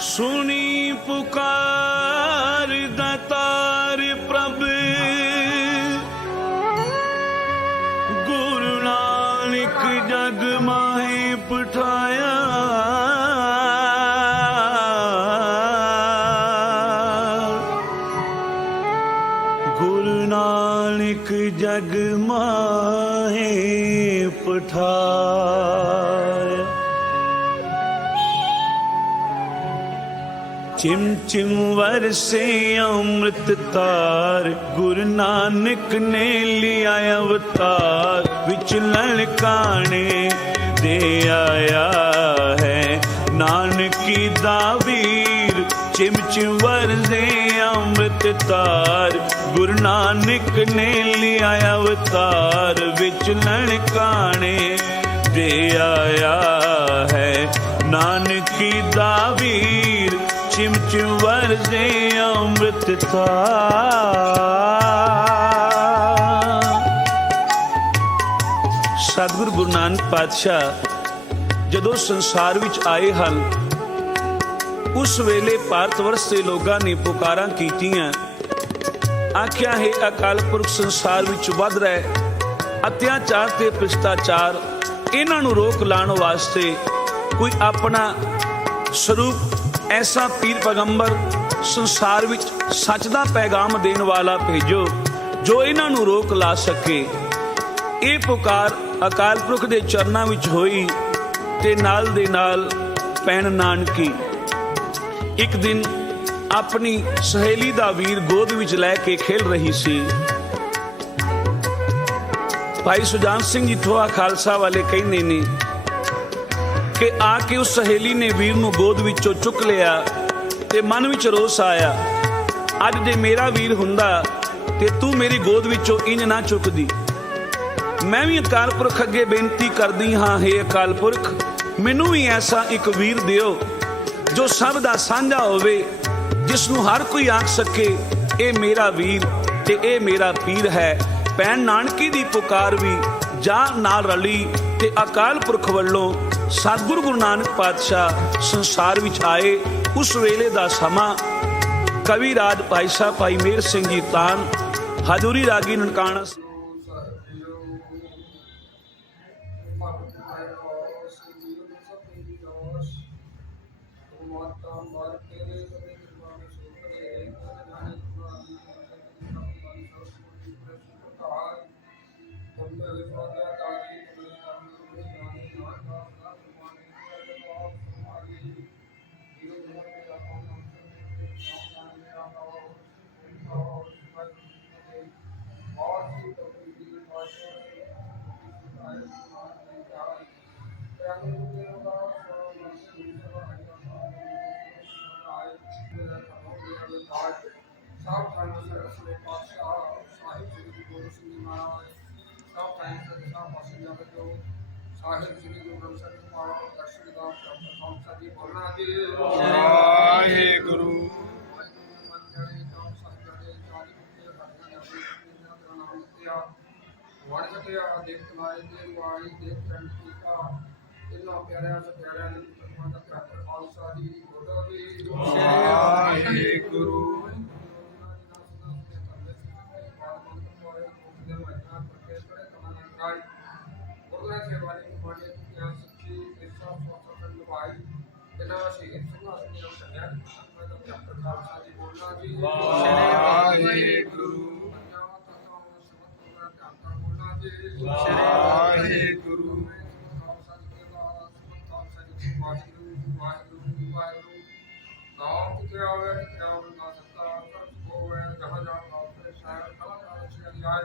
ਸੁਣੀ ਪੁਕਾਰ ਦਾਤਾਰ ਪ੍ਰਭ। ਗੁਰੂ ਨਾਨਕ ਜਗ ਮਾਹੀ ਪਠਾਇਆ। ਗੁਰੂ ਨਾਨਕ ਜਗ ਮਾਹੀ ਪਠਾਇਆ। ਚਿਮ ਚਿਮ ਵਰਸੇ ਅੰਮ੍ਰਿਤ ਤਾਰ, ਗੁਰੂ ਨਾਨਕ ਨੇ ਲਿਆ ਅਵਤਾਰ, ਵਿੱਚ ਲਲਕਾਣੇ ਦੇ ਆਇਆ ਹੈ। ਨਾਨਕੀ ਦਾ ਵੀਰ ਚਿਮ ਚਿਮ ਵਰਸੇ ਅੰਮ੍ਰਿਤ ਤਾਰ, ਗੁਰੂ ਨਾਨਕ ਨੇ ਲਿਆ ਅਵਤਾਰ, ਵਿੱਚ ਲਲਕਾਣੇ ਦੇ ਆਇਆ ਹੈ। ਨਾਨਕੀ ਦਾ ਵੀਰ ਚਿਮ ਵਰਦੇ ਅੰਮ੍ਰਿਤ ਤਾਰ ਸਤਿਗੁਰੂ ਗੁਰੂ ਨਾਨਕ ਪਾਤਸ਼ਾਹ ਜਦੋਂ ਸੰਸਾਰ ਵਿੱਚ ਆਏ ਹਨ, ਉਸ ਵੇਲੇ ਭਾਰਤ ਦੇ ਲੋਕਾਂ ਨੇ ਪੁਕਾਰਾਂ ਕੀਤੀਆਂ। ਆਖਿਆ, ਹੈ ਅਕਾਲ ਪੁਰਖ, ਸੰਸਾਰ ਵਿੱਚ ਵੱਧ ਰਿਹਾ ਅਤਿਆਚਾਰ ਤੇ ਭ੍ਰਿਸ਼ਟਾਚਾਰ, ਇਹਨਾਂ ਨੂੰ ਰੋਕ ਲਾਉਣ ਵਾਸਤੇ ਕੋਈ ਆਪਣਾ ਸਰੂਪ ਐਸਾ ਪੀਰ ਪੈਗੰਬਰ ਸੰਸਾਰ ਵਿੱਚ ਸੱਚ ਦਾ ਪੈਗਾਮ ਦੇਣ ਵਾਲਾ ਭੇਜੋ, ਜੋ ਇਹਨਾਂ ਨੂੰ ਰੋਕ ਲਾ ਸਕੇ। ਇਹ ਪੁਕਾਰ ਅਕਾਲ ਪੁਰਖ ਦੇ ਚਰਨਾਂ ਵਿੱਚ ਹੋਈ ਤੇ ਨਾਲ ਦੇ ਨਾਲ ਪੈਣ ਨਾਨਕੀ। ਇੱਕ ਦਿਨ ਆਪਣੀ ਸਹੇਲੀ ਦਾ ਵੀਰ ਗੋਦ ਵਿੱਚ ਲੈ ਕੇ ਖੇਲ ਰਹੀ ਸੀ। ਭਾਈ ਸੁਜਾਨ ਸਿੰਘ ਜੀ, ਥੋਆ ਖਾਲਸਾ ਵਾਲੇ ਕਹਿੰਦੇ ਨੇ ਕਿ ਆ ਕੇ ਉਸ ਸਹੇਲੀ ਨੇ ਵੀਰ ਨੂੰ ਗੋਦ ਵਿੱਚੋਂ ਚੁੱਕ ਲਿਆ ਤੇ ਮਨ ਵਿੱਚ ਰੋਸ ਆਇਆ, ਅੱਜ ਜੇ ਮੇਰਾ ਵੀਰ ਹੁੰਦਾ ਤੇ ਤੂੰ ਮੇਰੀ ਗੋਦ ਵਿੱਚੋਂ ਇੰਜ ਨਾ ਚੁੱਕਦੀ। ਮੈਂ ਵੀ ਅਕਾਲ ਪੁਰਖ ਅੱਗੇ ਬੇਨਤੀ ਕਰਦੀ ਹਾਂ, ਹੇ ਅਕਾਲ ਪੁਰਖ, ਮੈਨੂੰ ਵੀ ਐਸਾ ਇੱਕ ਵੀਰ ਦਿਓ ਜੋ ਸਭ ਦਾ ਸਾਂਝਾ ਹੋਵੇ, ਜਿਸ ਨੂੰ ਹਰ ਕੋਈ ਆਖ ਸਕੇ, ਇਹ ਮੇਰਾ ਵੀਰ ਤੇ ਇਹ ਮੇਰਾ ਪੀਰ ਹੈ। ਭੈਣ ਨਾਨਕੀ ਦੀ ਪੁਕਾਰ ਵੀ ਜਾਂ ਨਾਲ ਰਲੀ ਤੇ ਅਕਾਲ ਪੁਰਖ ਵੱਲੋਂ ਸਤਿਗੁਰੂ ਗੁਰੂ ਨਾਨਕ ਪਾਤਸ਼ਾਹ ਸੰਸਾਰ ਵਿੱਚ ਆਏ ਉਸ ਵੇਲੇ ਦਾ ਸਮਾਂ ਕਵੀ ਰਾਜ ਭਾਈ ਸਾਹਿਬ ਭਾਈ ਮੇਰ ਸਿੰਘ ਜੀ ਤਾਨ ਹਜੂਰੀ ਰਾਗੀ ਨਨਕਾਣਾ ਸਭ ਸਾਹਿਬ ਸ੍ਰੀ ਗੁਰੂ ਗ੍ਰੰਥ ਸਾਹਿਬ ਜੀ ਮਹਾਰਾਜ ਦਰਸ਼ਨ ਦਾ ਚੌਥਾ ਖਾਲਸਾ ਜੀ ਬੋਲਣਾ ਜੀ ਵਾਹਿਗੁਰੂ ਵਾਹਿਗੁਰੂ ਮਨ ਜੜੇ ਚੌਂ ਸਾਹਿਬ ਜੜੇ ਚਾਲੀ ਮੁਕਤੇ ਹਰਿਆ ਜਾਵੇ ਜਿਨ੍ਹਾਂ ਦਾ ਨਾਮ ਲਿਆ ਵੜ ਸਕਿਆ ਦੇਖ ਲਾਏ ਦੇ ਵਾਲੀ ਦੇਖ ਚੰਦ ਕੀਤਾ ਇਹਨਾਂ ਪਿਆਰਿਆਂ ਸੇ ਪਿਆਰਿਆਂ ਨੇ ਪਰਮਾਤਮਾ ਦਾ ਪਿਆਰ ਖਾਲਸਾ ਜੀ ਬੋਲੋ ਜੀ ਵਾਹਿਗੁਰੂ ਵਾਹਿਗੁਰੂ ਵਾਹਿਗੁਰੂ ਨਾਮ ਕਿਤੇ ਆਵੇ ਕਿਤੇ ਆਵੇ ਨਾ ਸੱਤਾ ਕਰ ਹੋਵੇ ਜਹਾਂ ਜਹਾਂ ਨਾਮ ਸ਼ਾਇਰ ਕਲਾ ਕਾਲ ਸ਼੍ਰੀ ਆਏ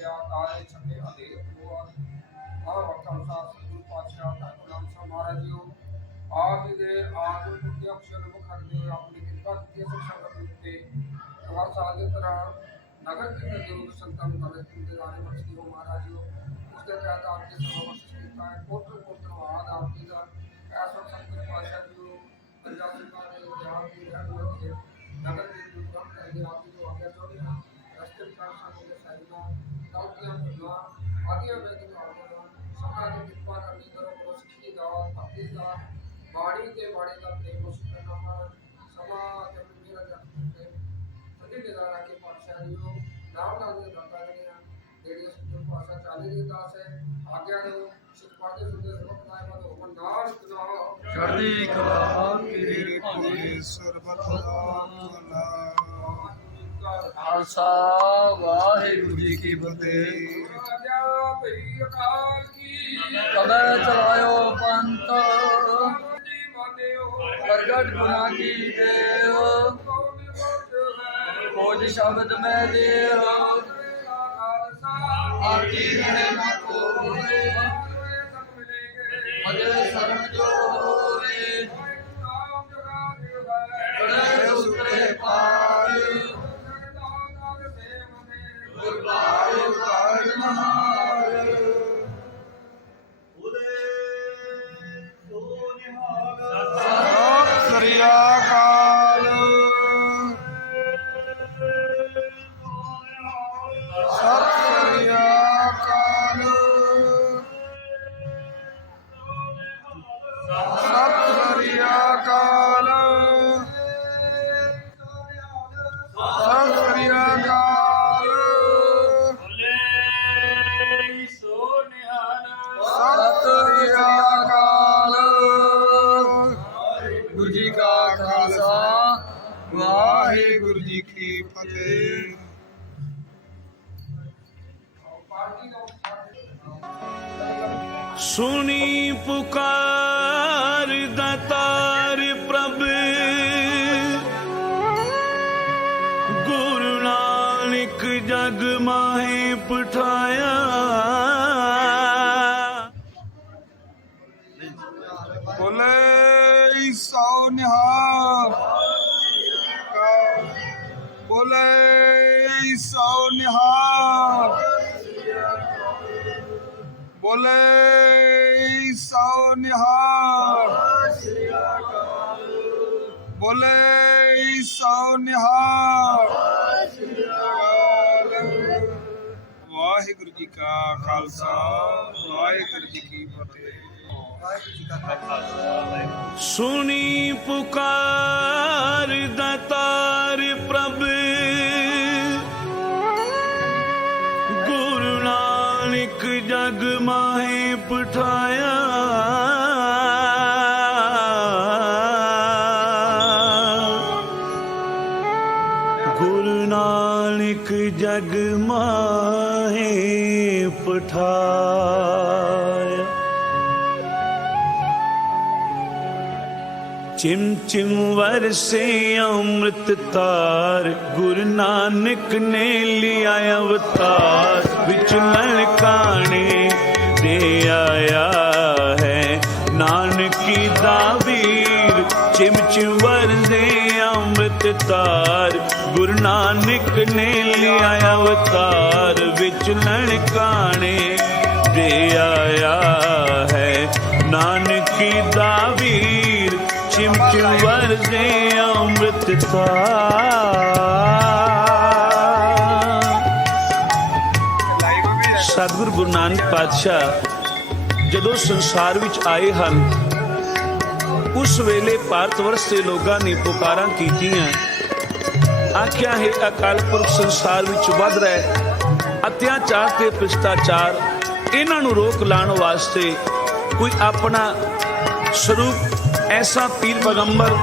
ਗਿਆ ਹੈ ਕਿ ਦਸੰਦਾ ਸੇਵਾ ਸਮਾਉਣਾ ਤੇ ਕੰਮ ਦਿਵਾਰੇ ਉੱਤੇ ਮਾਨ ਸੰਗੀ ਦਿਵਾਰੇ ਉੱਤੇ ਕਾਲ ਸੰਗੀ ਜੋ ਕਿ ਦੀ ਹੋ ਸਕਦੀ ਹੈ ਆਪ ਨੇ ਆਪ ਆਦਰਾਜੂ ਕਮਲ ਤਖਤ ਸਤਮ ਦੇ ਮਾਲਕ ਦੇ ਵਾਲੇ ਹਾਜ਼ਰ ਨਾਜ਼ਰ ਸਤਾ ਗੁਰੂ ਪਾਤਸ਼ਾਹ ਸਾਹਿਬ ਸ੍ਰੀ ਗੁਰੂ ਸਾਹਿਬ ਜੀਓ ਰਾਜ ਬੇਨਤੀ ਲੋੜੀ ਕਰਨਾ ਕਰੇ ਪਾਉ ਸਤਿਗੁਰ ਨਾਨਕ ਪੜ੍ਹ ਲਿਆ ਜਿਹੜੀ ਧੁਨ ਜਗ ਕਰਨ ਹੁਆ ਜੋ ਕਾਲ ਗੁਰੂ ਲਿਆ ਤਾਰੇ ਛੱਡੇ ਅਦੇ ਹੁਆ ਆ ਵਕਤ ਸਾਹਿਬ ਗੁਰੂ ਪਾਤਸ਼ਾਹ ਦਾ ਨਾਮ ਸਮਾਰਾ ਜੀਓ ਆਪ ਜੀ ਦੇ ਆਦਿ ਪੁੱਤਿ ਅਕਸ਼ਰ ਮੁਖਰ ਦੇ ਆਪਣੀ ਕਿਰਪਾ ਕੀਤੀ ਸਿੱਖ ਸੰਗਤ ਉੱਤੇ। ਹਰ ਸਾਲ ਦੀ ਤਰ੍ਹਾਂ ਨਗਰ ਕੀਰਤਨ ਦੇ ਰੂਪ ਸੰਤਾਂ ਨੂੰ ਨਗਰ ਕੀਰਤਨ ਦੇ ਰਾਣੇ ਬਖਸ਼ੀ ਹੋ ਮਹਾਰਾਜ ਜੀ ਉਸ ਦੇ ਤਹਿਤ ਆਪ ਦੇ ਸਮਾਂ ਨੂੰ ਨਾਮ ਨਾਲ ਦੇ ਦਾਤਾ ਜਿਹੜੇ ਆ ਜਿਹੜੀ ਸੁਖਰ ਪਾਸ਼ਾ ਚਾਲੀ ਦੀ ਦਾਸ ਹੈ ਆਗਿਆ ਨੂੰ ਸਿੱਖ ਪੜਦੇ ਸੁਣਦੇ ਸਬਕ ਨਾਇ ਮਤ ਹੁਕਮ ਨਾਸ਼ ਨਾ ਚੜ੍ਹਦੀ ਕਲਾ ਤੇਰੇ ਭਲੇ ਸਰਬਤ ਦਾ ਭਲਾ ਖਾਲਸਾ ਵਾਹਿਗੁਰੂ ਜੀ ਕੀ ਫਤਿਹ ਰਾਜਾ ਭਈ ਅਕਾਲ ਹੈ ਸ਼ਬਦ ਮੈਂ ਦੇਵ ਆਕੀ ਰਹੇ ਨਾ ਕੋਏ ਅਜੇ ਸਰਮ ਜੋ ਸੁਣੀ ਪੁਕਾਰ ਦਾਤਾਰ ਪ੍ਰਭ ਗੁਰੂ ਨਾਨਕ ਜਗ ਮਾਹੇ ਪਠਾਇਆ ਬੋਲੇ ਸੋ ਨਿਹਾਲ ਬੋਲੇ ਸੋ ਨਿਹਾਲ ਬੋਲੇ ਸੋ ਨਿਹਾਲ। ਬੋਲੇ ਸੋ ਨਿਹਾਲ। ਵਾਹਿਗੁਰੂ ਜੀ ਕਾ ਖਾਲਸਾ, ਵਾਹਿਗੁਰੂ ਜੀ ਕੀ ਫਤਿਹ। ਸੁਣੀ ਪੁਕਾਰ ਨਾਨਕ ਜਗ ਮਾਹੇ ਪਠਾਇਆ ਚਿਮ ਚਿਮ ਵਰਸੇ ਅੰਮ੍ਰਿਤ ਤਾਰ, ਗੁਰੂ ਨਾਨਕ ਨੇ ਲਿਆ ਅਵਤਾਰ, ਵਿੱਚ ਲਲਕਾਣੇ ਦੇ ਆਇਆ। ਨਾਨਕੀ ਦਾ ਵੀਰ ਚਿਮ ਚਿਮ ਵਰਸੇ ਅੰਮ੍ਰਿਤ ਤਾਰ। ਗੁਰੂ ਨਾਨਕ ਨੇ ਲਿਆ ਅਵਤਾਰ ਵਿੱਚ ਲਲਕਾਣੇ ਦੇ ਆਇਆ ਹੈ। ਨਾਨਕੀ ਦਾ ਵੀਰ ਚਿਮ ਚਿਮ ਵਰਸੇ ਅੰਮ੍ਰਿਤ ਤਾਰ। ਸਤਿਗੁਰੂ ਗੁਰੂ ਨਾਨਕ ਪਾਤਸ਼ਾਹ ਜਦੋਂ ਸੰਸਾਰ ਵਿੱਚ ਆਏ ਹਨ, ਉਸ ਵੇਲੇ ਭਾਰਤ ਵਰਸ ਦੇ ਲੋਕਾਂ ਨੇ ਪੁਕਾਰਾਂ ਕੀਤੀਆਂ। ਆਖਿਆ, ਹੈ ਅਕਾਲ ਪੁਰਖ, ਸੰਸਾਰ ਵਿੱਚ ਵੱਧ ਰਿਹਾ। ਅਤਿਆਚਾਰ ਤੇ ਭ੍ਰਿਸ਼ਟਾਚਾਰ, ਇਹਨਾਂ ਨੂੰ ਰੋਕ ਲਾਉਣ ਵਾਸਤੇ ਕੋਈ ਆਪਣਾ ਸਰੂਪ, ਐਸਾ ਪੀਰ ਪੈਗੰਬਰ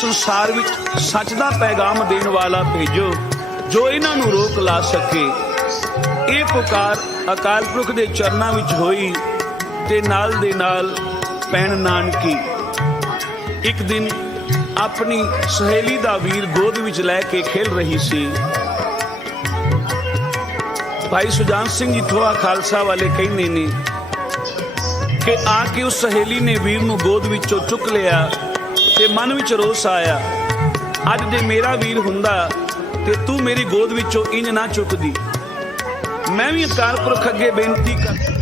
ਸੰਸਾਰ ਵਿੱਚ ਸੱਚ ਦਾ ਪੈਗਾਮ ਦੇਣ ਵਾਲਾ ਭੇਜੋ, ਜੋ ਇਹਨਾਂ ਨੂੰ ਰੋਕ ਲਾ ਸਕੇ। ਇਹ ਪੁਕਾਰ ਅਕਾਲ ਪੁਰਖ ਦੇ ਚਰਨਾਂ ਵਿੱਚ ਹੋਈ। ਤੇ ਨਾਲ ਦੇ ਨਾਲ ਪੈਣ ਨਾਨਕੀ। ਇੱਕ ਦਿਨ ਆਪਣੀ ਸਹੇਲੀ ਦਾ ਵੀਰ ਗੋਦ ਵਿੱਚ ਲੈ ਕੇ ਖੇਲ ਰਹੀ ਸੀ। ਭਾਈ ਸੁਜਾਨ ਸਿੰਘ ਜੀ ਥੋੜਾ ਖਾਲਸਾ ਵਾਲੇ ਕਹਿੰਦੇ ਨੇ ਕਿ ਆ ਕੇ ਉਸ ਸਹੇਲੀ ਨੇ ਵੀਰ ਨੂੰ ਗੋਦ ਵਿੱਚੋਂ ਚੁੱਕ ਲਿਆ ਤੇ ਮਨ ਵਿੱਚ ਰੋਸ ਆਇਆ। ਅੱਜ ਜੇ ਮੇਰਾ ਵੀਰ ਹੁੰਦਾ ਤੇ ਤੂੰ ਮੇਰੀ ਗੋਦ ਵਿੱਚੋਂ ਇੰਜ ਨਾ ਚੁੱਕਦੀ। ਮੈਂ ਵੀ ਅਕਾਲ ਪੁਰਖ ਅੱਗੇ ਬੇਨਤੀ ਕਰ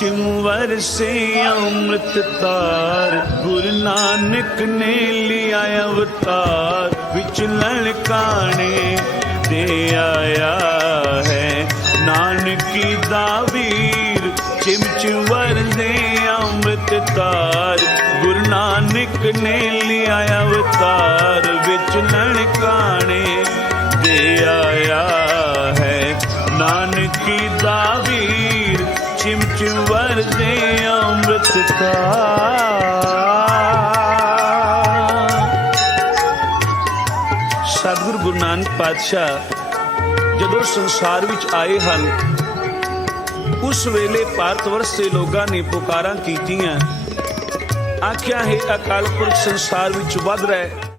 ਚਿਮ ਚਿਮ ਅੰਮ੍ਰਿਤ ਤਾਰ, ਗੁਰੂ ਨਾਨਕ ਨੇ ਲਿਆ ਅਵਤਾਰ, ਵਿੱਚ ਲਲਕਾਣੇ ਦੇ ਆਇਆ ਹੈ। ਨਾਨਕੀ ਦਾ ਵੀਰ ਚਿਮ ਚਿਮ ਅੰਮ੍ਰਿਤ ਤਾਰ, ਗੁਰੂ ਨਾਨਕ ਨੇ ਲਿਆ ਅਵਤਾਰ, ਵਿੱਚ ਲਲਕਾਣੇ ਦੇ ਆਇਆ ਹੈ। ਨਾਨਕੀ ਦਾ ਵੀਰ ਸਤਿਗੁਰੂ ਗੁਰੂ ਨਾਨਕ ਪਾਤਸ਼ਾਹ, ਜਦੋਂ ਸੰਸਾਰ ਵਿੱਚ ਆਏ ਹਨ, ਉਸ ਵੇਲੇ ਭਾਰਤਵਰਸ਼ ਦੇ ਲੋਕਾਂ ਨੇ ਪੁਕਾਰਾਂ ਕੀਤੀਆਂ। ਆਖਿਆ, ਹੈ ਅਕਾਲ ਪੁਰਖ, ਸੰਸਾਰ ਵਿੱਚ ਵੱਧ ਰਿਹਾ।